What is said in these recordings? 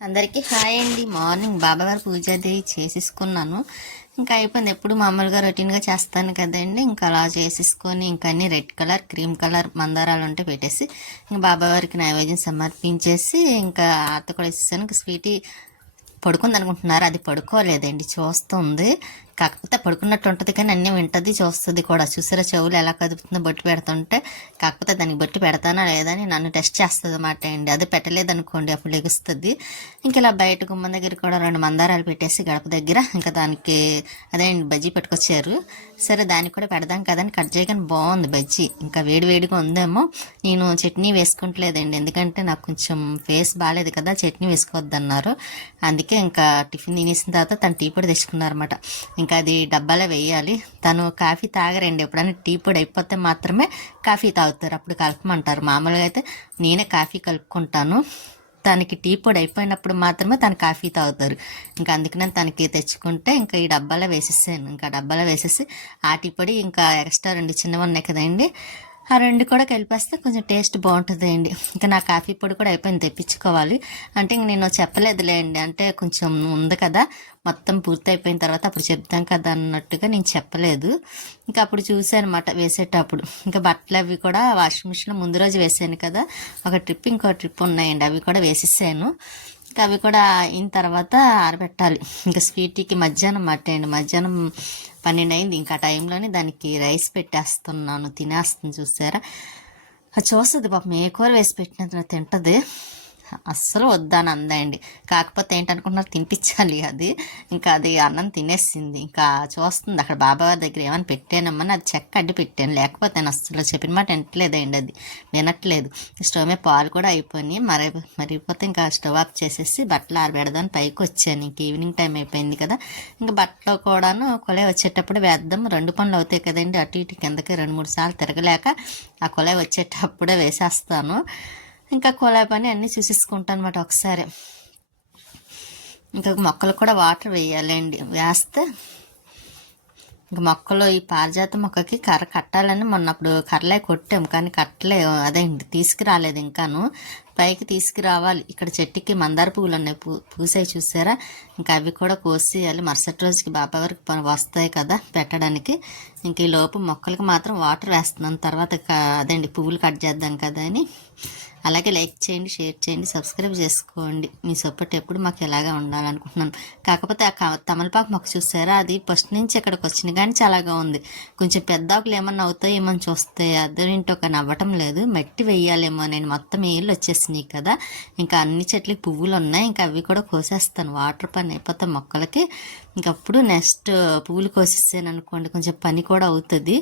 అందరికీ హాయ్ అండి. మార్నింగ్ బాబాగారు పూజ అది చేసేసుకున్నాను. ఇంకా అయిపోయింది. ఎప్పుడు మామూలుగా రొటీన్గా చేస్తాను కదండి. ఇంకా అలా చేసేసుకొని ఇంకా అన్ని రెడ్ కలర్ క్రీమ్ కలర్ మందారాలు ఉంటే పెట్టేసి ఇంకా బాబావారికి నైవేద్యం సమర్పించేసి ఇంకా అత్త కూడా ఇస్తాను ఇంకా స్వీటీ పడుకుంది అనుకుంటున్నారు అది పడుకోలేదండి. చూస్తుంది. కాకపోతే పడుకున్నట్టు ఉంటుంది కానీ అన్నీ వింటది చూస్తుంది కూడా. చూసారా చెవులు ఎలా కదుపుతుందో బొట్టు పెడుతుంటే? కాకపోతే దానికి బొట్టు పెడతానా లేదా అని నన్ను టెస్ట్ చేస్తుంది అన్నమాట అండి. అది పెట్టలేదు అనుకోండి అప్పుడు లెగుస్తుంది. ఇంకా ఇలా బయట గుమ్మం దగ్గర కూడా రెండు మందారాలు పెట్టేసి గడప దగ్గర ఇంకా దానికి అదే అండి బజ్జీ పెట్టుకొచ్చారు. సరే దానికి కూడా పెడదాం కదని కట్ చేయగానే బాగుంది బజ్జీ. ఇంకా వేడి వేడిగా ఉందేమో. నేను చట్నీ వేసుకుంటలేదండి. ఎందుకంటే నాకు కొంచెం ఫేస్ బాగాలేదు కదా చట్నీ వేసుకోవద్దన్నారు. అందుకే ఇంకా టిఫిన్ తినేసిన తర్వాత తను టీ పొడి తెచ్చుకున్నారన్నమాట. ఇంకా ఇంకా అది డబ్బాలో వేయాలి. తను కాఫీ తాగరండి. ఎప్పుడైనా టీ పొడి అయిపోతే మాత్రమే కాఫీ తాగుతారు. అప్పుడు కలపమంటారు. మామూలుగా అయితే నేనే కాఫీ కలుపుకుంటాను. తనకి టీ పొడి అయిపోయినప్పుడు మాత్రమే తను కాఫీ తాగుతారు. ఇంకా అందుకనే తనకి తెచ్చుకుంటే ఇంకా ఈ డబ్బాలో వేసేసాను. ఇంకా డబ్బాలో వేసేసి ఆ టీ పొడి ఇంకా ఎక్స్ట్రా రెండు చిన్నవి ఉన్నాయి కదండి. ఆ రెండు కూడా కలిపేస్తే కొంచెం టేస్ట్ బాగుంటుంది అండి ఇంకా నా కాఫీ పొడి కూడా అయిపోయింది తెప్పించుకోవాలి. అంటే ఇంక నేను చెప్పలేదులేండి. అంటే కొంచెం ఉంది కదా మొత్తం పూర్తి అయిపోయిన తర్వాత అప్పుడు చెప్తాం కదా అన్నట్టుగా నేను చెప్పలేదు. ఇంకా అప్పుడు చూసాను అనమాట వేసేటప్పుడు. ఇంకా బట్టలు అవి కూడా వాషింగ్ మిషన్లో ముందు రోజు వేసాను కదా ఒక ట్రిప్ ఇంకో ట్రిప్ ఉన్నాయండి అవి కూడా వేసేసాను. ఇంకా అవి కూడా అయిన తర్వాత ఆరబెట్టాలి. ఇంకా స్వీట్కి మధ్యాహ్నం అట్టేయండి. మధ్యాహ్నం పన్నెండు అయింది ఇంకా ఆ టైంలోనే దానికి రైస్ పెట్టేస్తున్నాను. తినేస్తుంది చూసారా? అది చూస్తుంది పాపం. ఏ కూర వేసి పెట్టిన తింటుంది. అస్సలు వద్దని అందండి. కాకపోతే ఏంటనుకుంటున్నారు? తినిపించాలి అది. ఇంకా అది అన్నం తినేసింది. ఇంకా చూస్తుంది అక్కడ బాబావారి దగ్గర ఏమైనా పెట్టానమ్మని అది చెక్క అడ్డు పెట్టాను. లేకపోతే నేను అస్సలు చెప్పిన మాట వింటలేదండి అది. వినట్లేదు. స్టవ్ మీద పాలు కూడా అయిపోయినాయి. మరి మరిగిపోతే ఇంకా స్టవ్ ఆఫ్ చేసేసి బట్టలు ఆరబెడదాని పైకి వచ్చాను. ఇంక ఈవినింగ్ టైం అయిపోయింది కదా. ఇంకా బట్టలు కూడాను కొలే వచ్చేటప్పుడు వేద్దాం. రెండు పనులు అవుతాయి కదండి. అటు ఇటు కిందకి రెండు మూడు సార్లు తిరగలేక ఆ కొలే వచ్చేటప్పుడే వేసేస్తాను. ఇంకా కుళాయి పని అన్నీ చూసేసుకుంటాను అనమాట ఒకసారి. ఇంకా మొక్కలు కూడా వాటర్ వేయాలండి. వేస్తే ఇంకా మొక్కలు ఈ పారిజాత మొక్కకి కర్ర కట్టాలని మొన్న అప్పుడు కర్రలే కొట్టాం కానీ కట్టలే అండి తీసుకురాలేదు ఇంకాను. పైకి తీసుకురావాలి. ఇక్కడ చెట్టుకి మందార పువ్వులు ఉన్నాయి పూ పూసాయి చూసారా? ఇంకా అవి కూడా కోసేయాలి. మరుసటి రోజుకి బాబా వరకు పని వస్తాయి కదా పెట్టడానికి. ఇంక ఈ లోపు మొక్కలకి మాత్రం వాటర్ వేస్తున్నాను తర్వాత అదండి పువ్వులు కట్ చేద్దాం కదా అని. అలాగే లైక్ చేయండి షేర్ చేయండి సబ్స్క్రైబ్ చేసుకోండి. మీ సపోర్ట్ ఎప్పుడు మాకు ఎలాగా ఉండాలనుకుంటున్నాను. కాకపోతే ఆ క- తమలపాకు మొక్క చూసారా? అది ఫస్ట్ నుంచి ఇక్కడికి వచ్చిన కానీ చాలాగా ఉంది. కొంచెం పెద్ద ఆకులు ఏమన్నా అవుతాయి ఏమని చూస్తే అద్దరింటి ఒక నవ్వటం లేదు. మట్టి వెయ్యాలేమో నేను మొత్తం ఏళ్ళు వచ్చేసినాయి కదా. ఇంకా అన్ని చెట్లకి పువ్వులు ఉన్నాయి ఇంకా అవి కూడా కోసేస్తాను. వాటర్ పని అయిపోతే మొక్కలకి. ఇంకప్పుడు నెక్స్ట్ పువ్వులు కోసేసాను అనుకోండి. కొంచెం పని కూడా అవుతుంది.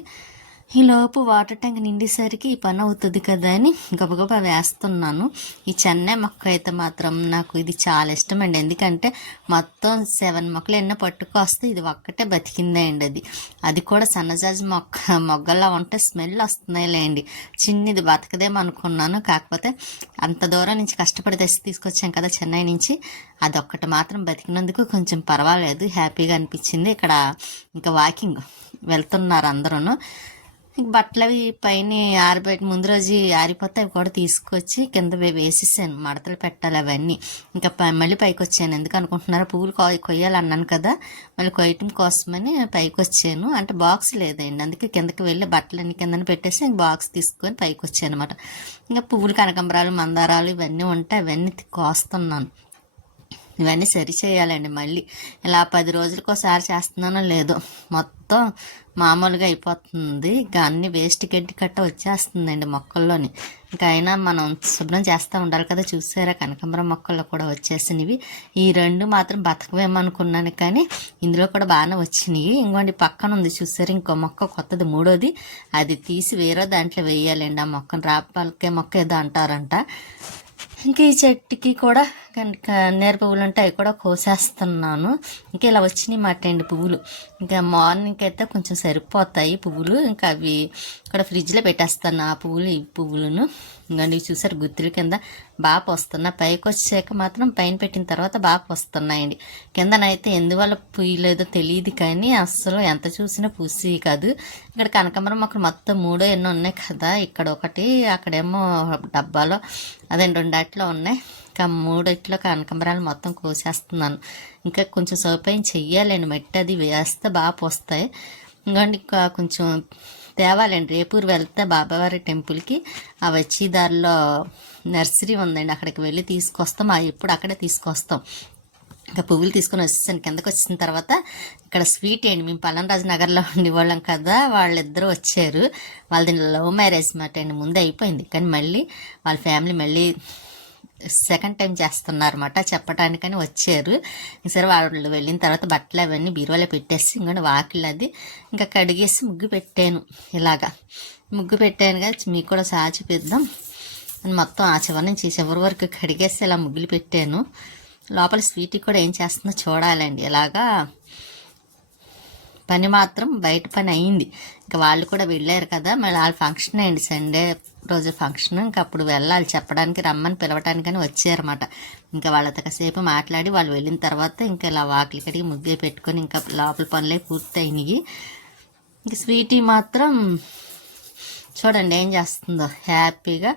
ఈ లోపు వాటర్ ట్యాంక్ నిండేసరికి ఈ పని అవుతుంది కదా అని గబగబా వేస్తున్నాను. ఈ చెన్నై మొక్క అయితే మాత్రం నాకు ఇది చాలా ఇష్టం అండి. ఎందుకంటే మొత్తం సెవెన్ మొక్కలు ఎన్నో పట్టుకొస్తే ఇది ఒక్కటే బతికిందే అండి అది. అది కూడా సన్నజాజి మొక్క. మొగ్గలా ఉంటే స్మెల్ వస్తున్నాయిలేండి చిన్నది బతకదేమో అనుకున్నాను. కాకపోతే అంత దూరం నుంచి కష్టపడి తెచ్చి తీసుకొచ్చాం కదా చెన్నై నుంచి. అదొక్కటి మాత్రం బతికినందుకు కొంచెం పర్వాలేదు. హ్యాపీగా అనిపించింది. ఇక్కడ ఇంకా వాకింగ్ వెళ్తున్నారు అందరూ ఇంక బట్టలు అవి పైన ఆరిబెట్టి ముందు రోజు ఆరిపోతే అవి కూడా తీసుకొచ్చి కింద వేసేసాను. మడతలు పెట్టాలి అవన్నీ. ఇంకా మళ్ళీ పైకి వచ్చాను ఎందుకు అనుకుంటున్నారు పువ్వులు కొ- కొయ్యాలన్నాను కదా. మళ్ళీ కొయ్యటం కోసమని పైకి వచ్చాను అంటే బాక్స్ లేదండి. అందుకే కిందకి వెళ్ళి బట్టలన్నీ కిందన పెట్టేసి బాక్స్ తీసుకొని పైకి వచ్చాను అనమాట ఇంకా పువ్వులు కనకంబరాలు మందారాలు ఇవన్నీ ఉంటాయి అవన్నీ కోస్తున్నాను. ఇవన్నీ సరి చేయాలండి మళ్ళీ. ఇలా పది రోజులకు ఒకసారి చేస్తున్నానో లేదో. మొత్తం మామూలుగా అయిపోతుంది. ఇంకా అన్ని వేస్ట్ గడ్డి కట్ట వచ్చేస్తుందండి మొక్కల్లోని. ఇంకా అయినా మనం శుభ్రం చేస్తూ ఉండాలి కదా. చూసారా కనకాంబరం మొక్కల్లో కూడా వచ్చేసినవి. ఈ రెండు మాత్రం బతకవేమనుకున్నాను కానీ ఇందులో కూడా బాగానే వచ్చినాయి ఇంకోటి పక్కన ఉంది చూసారు ఇంకో మొక్క కొత్తది మూడోది. అది తీసి వేరే దాంట్లో వేయాలండి. ఆ మొక్కను రాపాలకే మొక్క ఏదో అంటారంట. ఇంకా ఈ చెట్టుకి కూడా నేర పువ్వులు ఉంటాయి అవి కూడా కోసేస్తున్నాను. ఇంకా ఇలా వచ్చినాయి మాట అండి పువ్వులు. ఇంకా మార్నింగ్ అయితే కొంచెం సరిపోతాయి పువ్వులు. ఇంకా అవి ఇక్కడ ఫ్రిడ్జ్లో పెట్టేస్తాను ఆ పువ్వులు ఈ పువ్వులను. ఇంకా ఇవి చూసారు గుత్తుల కింద బాగా వస్తున్నా. పైకి వచ్చాక మాత్రం పైన పెట్టిన తర్వాత బాగా పోస్తున్నాయండి కిందనైతే ఎందువల్ల పూయలేదో తెలియదు కానీ అస్సలు ఎంత చూసినా పూసి కాదు. ఇక్కడ కనకాంబరం మొక్కలు మొత్తం మూడో ఎన్నో ఉన్నాయి కదా. ఇక్కడ ఒకటి అక్కడేమో డబ్బాలో అదే రెండాట్లో ఉన్నాయి. ఇంకా మూడిట్లో కనకంబరాలు మొత్తం కోసేస్తున్నాను. ఇంకా కొంచెం సౌపాయం చెయ్యాలండి. మట్టి అది వేస్తే బాగా పోస్తాయి. ఇంకోండి ఇంకా కొంచెం తేవాలండి. రేపూరు వెళ్తే బాబావారి టెంపుల్కి ఆ వచ్చి దారిలో నర్సరీ ఉందండి. అక్కడికి వెళ్ళి తీసుకొస్తాం. ఆ ఎప్పుడు అక్కడే తీసుకొస్తాం. ఇంకా పువ్వులు తీసుకొని వచ్చేసాను. కిందకు వచ్చిన తర్వాత ఇక్కడ స్వీట్ ఏంటి మేము పల్లంరాజు నగర్లో ఉండేవాళ్ళం కదా వాళ్ళిద్దరూ వచ్చారు. వాళ్ళది లవ్ మ్యారేజ్ మాట అండి. ముందే అయిపోయింది. కానీ మళ్ళీ వాళ్ళ ఫ్యామిలీ మళ్ళీ సెకండ్ టైం చేస్తున్నారన్నమాట. చెప్పడానికని వచ్చారు. సరే వాళ్ళు వెళ్ళిన తర్వాత బట్టలు అవన్నీ బీరువాలో పెట్టేసి ఇంకా వాకిల్ అది ఇంకా కడిగేసి ముగ్గు పెట్టాను. ఇలాగా. ముగ్గు పెట్టాను కదా మీకు కూడా సహా చూపిద్దాం. అని మొత్తం ఆ చివరి నుంచి చివరి వరకు కడిగేసి ఇలా ముగ్గులు పెట్టాను. లోపల స్వీట్ కూడా ఏం చేస్తుందో చూడాలండి. ఇలాగా పని మాత్రం బయట పని అయింది. ఇంకా వాళ్ళు కూడా వెళ్ళారు కదా మళ్ళీ వాళ్ళ ఫంక్షన్ అయింది. సండే రోజు ఫంక్షన్. ఇంకా అప్పుడు వెళ్ళాలి చెప్పడానికి రమ్మని పిలవటానికని వచ్చారన్నమాట. ఇంకా వాళ్ళతో కాసేపు మాట్లాడి వాళ్ళు వెళ్ళిన తర్వాత ఇంకా ఇలా వాకిలి కడిగి ముగ్గే పెట్టుకొని ఇంకా లోపల పనులే పూర్తయినాయి. ఇంక స్వీటీ మాత్రం చూడండి ఏం చేస్తుందో. హ్యాపీగా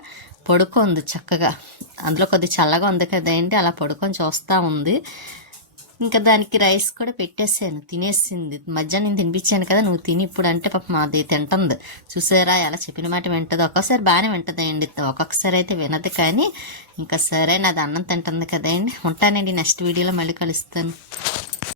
పడుకుంది చక్కగా. అందులో కొద్ది చల్లగా ఉంది కదేంటి అలా పడుకొని చూస్తూ ఉంది. ఇంకా దానికి రైస్ కూడా పెట్టేసాను తినేసింది. మధ్యాహ్నం నేను తినిపించాను కదా నువ్వు తిని ఇప్పుడు అంటే పాప మాది తింటుంది. చూసారా ఎలా చెప్పిన మాట వింటుంది. ఒక్కొక్కసారి బాగానే వింటుంది అండి ఒక్కొక్కసారి అయితే వినదు కానీ ఇంకా సరే నాది అన్నం తింటుంది కదండి. ఉంటానండి నెక్స్ట్ వీడియోలో మళ్ళీ కలుస్తాను.